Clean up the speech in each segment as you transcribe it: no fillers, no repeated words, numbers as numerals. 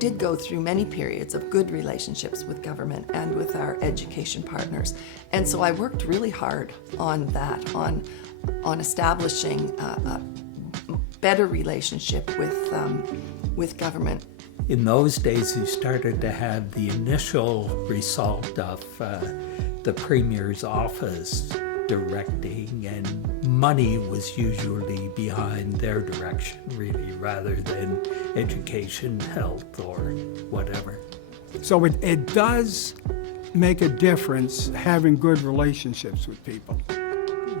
did go through many periods of good relationships with government and with our education partners. And so I worked really hard on that, on establishing a better relationship with government. In those days, you started to have the initial result of the Premier's office directing, and money was usually behind their direction, really, rather than education, health, or whatever. So it does make a difference having good relationships with people.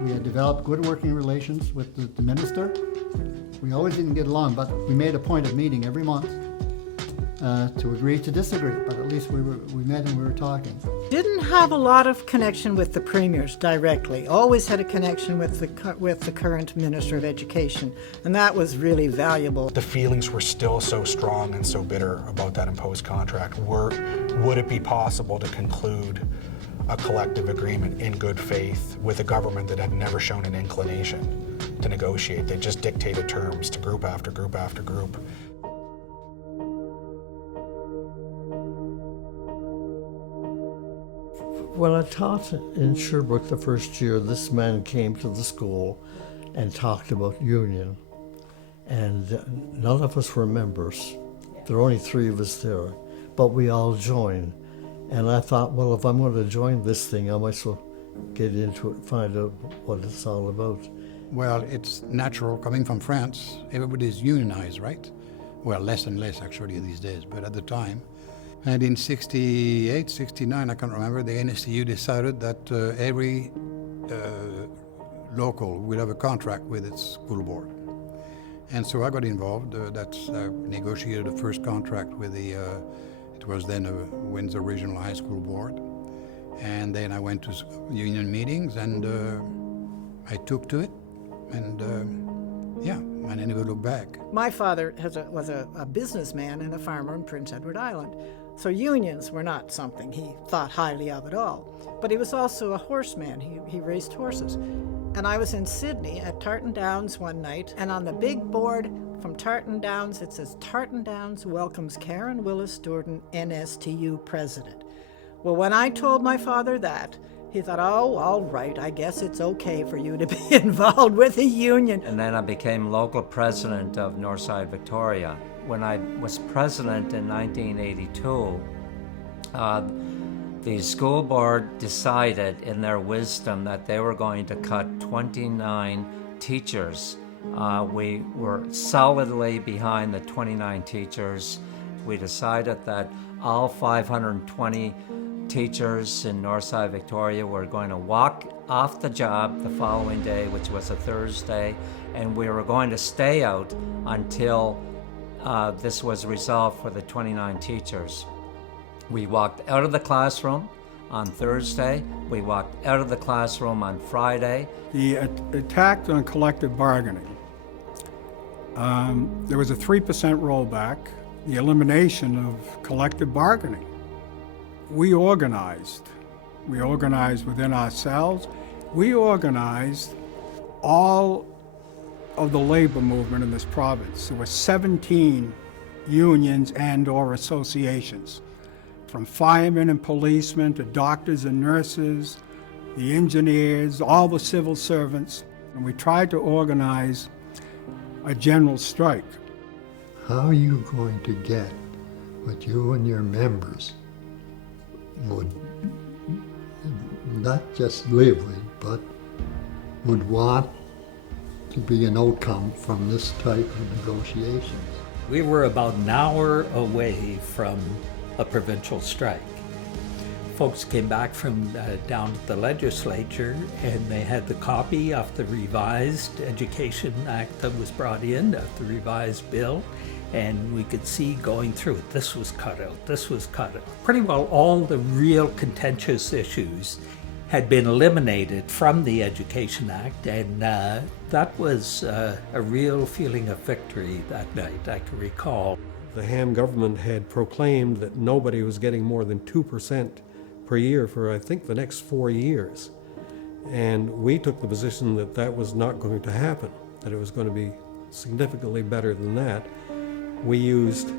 We had developed good working relations with the minister. We always didn't get along, but we made a point of meeting every month to agree to disagree, but at least we met and we were talking. Didn't have a lot of connection with the premiers directly. Always had a connection with the current Minister of Education, and that was really valuable. The feelings were still so strong and so bitter about that imposed contract. Would it be possible to conclude a collective agreement in good faith with a government that had never shown an inclination to negotiate? They just dictated terms to group after group after group. When I taught in Sherbrooke the first year, this man came to the school and talked about union. And none of us were members. There were only 3 of us there, but we all joined. And I thought, well, if I'm going to join this thing, I might as well get into it, find out what it's all about. Well, it's natural coming from France. Everybody's unionized, right? Well, less and less actually these days, but at the time. And in 68, 69, I can't remember, the NSTU decided that every local would have a contract with its school board. And so I got involved. I negotiated the first contract with it was then Windsor Regional High School Board. And then I went to union meetings and I took to it. And I never looked back. My father was a businessman and a farmer in Prince Edward Island. So unions were not something he thought highly of at all. But he was also a horseman. He raced horses. And I was in Sydney at Tartan Downs one night, and on the big board from Tartan Downs, it says, Tartan Downs welcomes Karen Willis Durden, NSTU president. Well, when I told my father that, he thought, oh, all right, I guess it's okay for you to be involved with a union. And then I became local president of Northside Victoria. When I was president in 1982, the school board decided in their wisdom that they were going to cut 29 teachers. We were solidly behind the 29 teachers. We decided that all 520 teachers in Northside Victoria were going to walk off the job the following day, which was a Thursday, and we were going to stay out until this was resolved for the 29 teachers. We walked out of the classroom on Thursday. We walked out of the classroom on Friday. The attack on collective bargaining. There was a 3% rollback, the elimination of collective bargaining. We organized within ourselves. We organized all of the labor movement in this province. There were 17 unions and or associations, from firemen and policemen to doctors and nurses, the engineers, all the civil servants, and we tried to organize a general strike. How are you going to get what you and your members would not just live with, but would want to be an outcome from this type of negotiations? We were about an hour away from a provincial strike. Folks came back from down at the legislature, and they had the copy of the revised Education Act that was brought in, the revised bill, and we could see going through it, this was cut out, this was cut out. Pretty well all the real contentious issues had been eliminated from the Education Act, and that was a real feeling of victory that night, I can recall. The Ham government had proclaimed that nobody was getting more than 2% per year for, I think, the next 4 years. And we took the position that that was not going to happen, that it was going to be significantly better than that. We used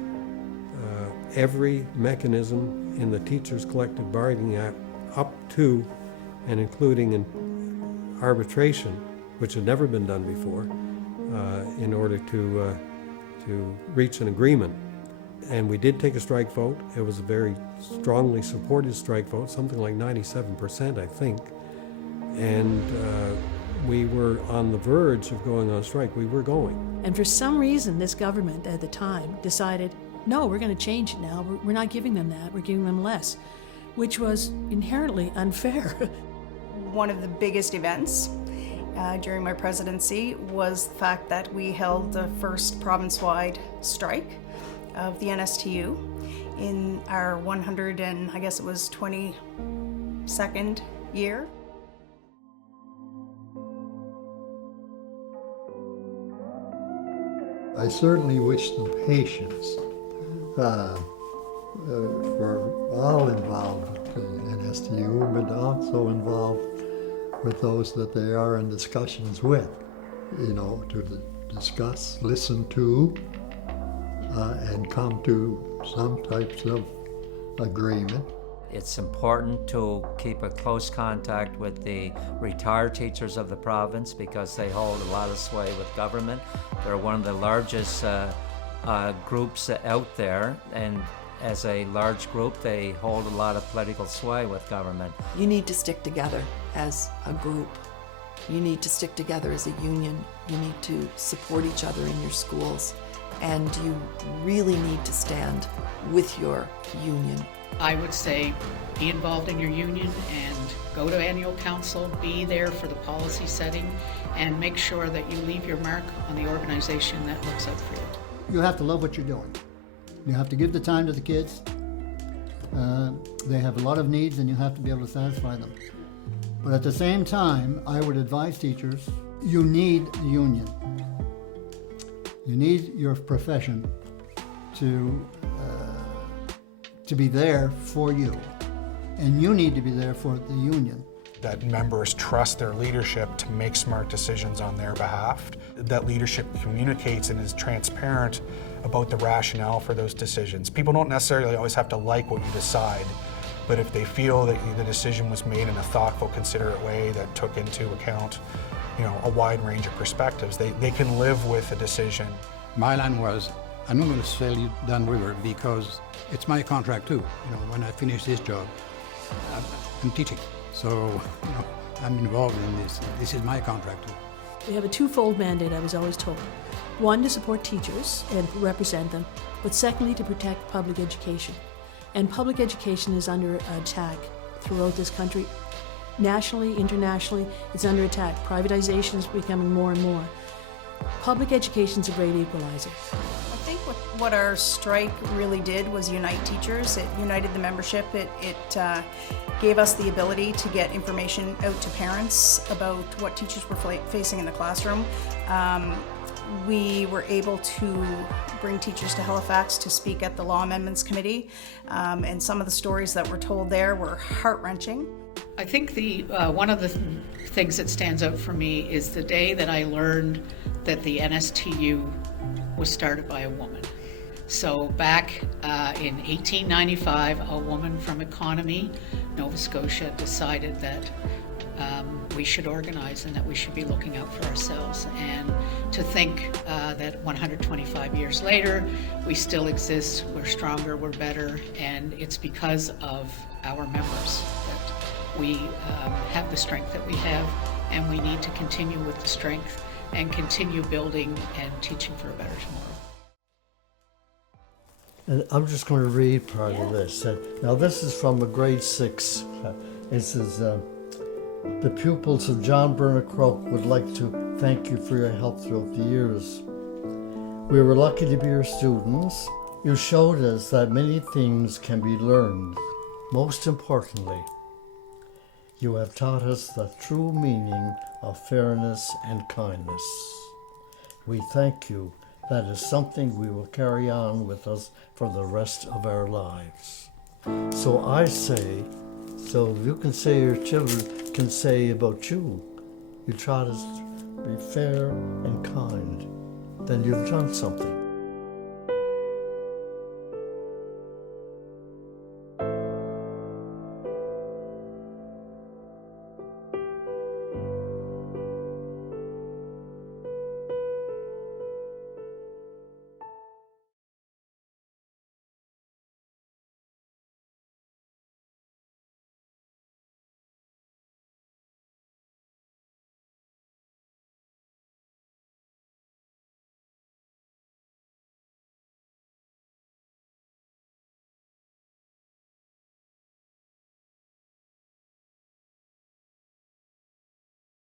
every mechanism in the Teachers Collective Bargaining Act up to and including in arbitration, which had never been done before, in order to reach an agreement. And we did take a strike vote. It was a very strongly supported strike vote, something like 97%, I think. And we were on the verge of going on strike. We were going. And for some reason, this government at the time decided, no, we're going to change it now. We're not giving them that. We're giving them less, which was inherently unfair. One of the biggest events during my presidency was the fact that we held the first province-wide strike of the NSTU in our 22nd year. I certainly wish them patience for all involved with the NSTU, but also involved with those that they are in discussions with, to discuss, listen to, and come to some types of agreement. It's important to keep a close contact with the retired teachers of the province because they hold a lot of sway with government. They're one of the largest groups out there, and as a large group, they hold a lot of political sway with government. You need to stick together as a group. You need to stick together as a union. You need to support each other in your schools. And you really need to stand with your union. I would say be involved in your union and go to annual council, be there for the policy setting, and make sure that you leave your mark on the organization that looks out for you. You have to love what you're doing. You have to give the time to the kids. They have a lot of needs and you have to be able to satisfy them. But at the same time, I would advise teachers, you need a union. You need your profession to be there for you, and you need to be there for the union. That members trust their leadership to make smart decisions on their behalf. That leadership communicates and is transparent about the rationale for those decisions. People don't necessarily always have to like what you decide, but if they feel that the decision was made in a thoughtful, considerate way that took into account, a wide range of perspectives, they can live with a decision. My line was, I'm not going to sell you Dunn River because it's my contract too. When I finish this job, I'm teaching. So, I'm involved in this. This is my contract too. We have a twofold mandate, I was always told. One, to support teachers and represent them, but secondly, to protect public education. And public education is under attack throughout this country. Nationally, internationally, it's under attack. Privatization is becoming more and more. Public education is a great equalizer. I think what our strike really did was unite teachers. It united the membership. It gave us the ability to get information out to parents about what teachers were facing in the classroom. We were able to bring teachers to Halifax to speak at the Law Amendments Committee, and some of the stories that were told there were heart-wrenching. I think one of the things that stands out for me is the day that I learned that the NSTU was started by a woman. So back in 1895, a woman from Economy, Nova Scotia, decided that we should organize and that we should be looking out for ourselves. And to think that 125 years later, we still exist, we're stronger, we're better, and it's because of our members that we have the strength that we have, and we need to continue with the strength and continue building and teaching for a better tomorrow. And I'm just going to read part of this. Now this is from a grade 6. It says, the pupils of John Bernard Croak would like to thank you for your help throughout the years. We were lucky to be your students. You showed us that many things can be learned. Most importantly, you have taught us the true meaning of fairness and kindness. We thank you. That is something we will carry on with us for the rest of our lives. So I say, so you can say your children can say about you, you taught us to be fair and kind, then you've done something.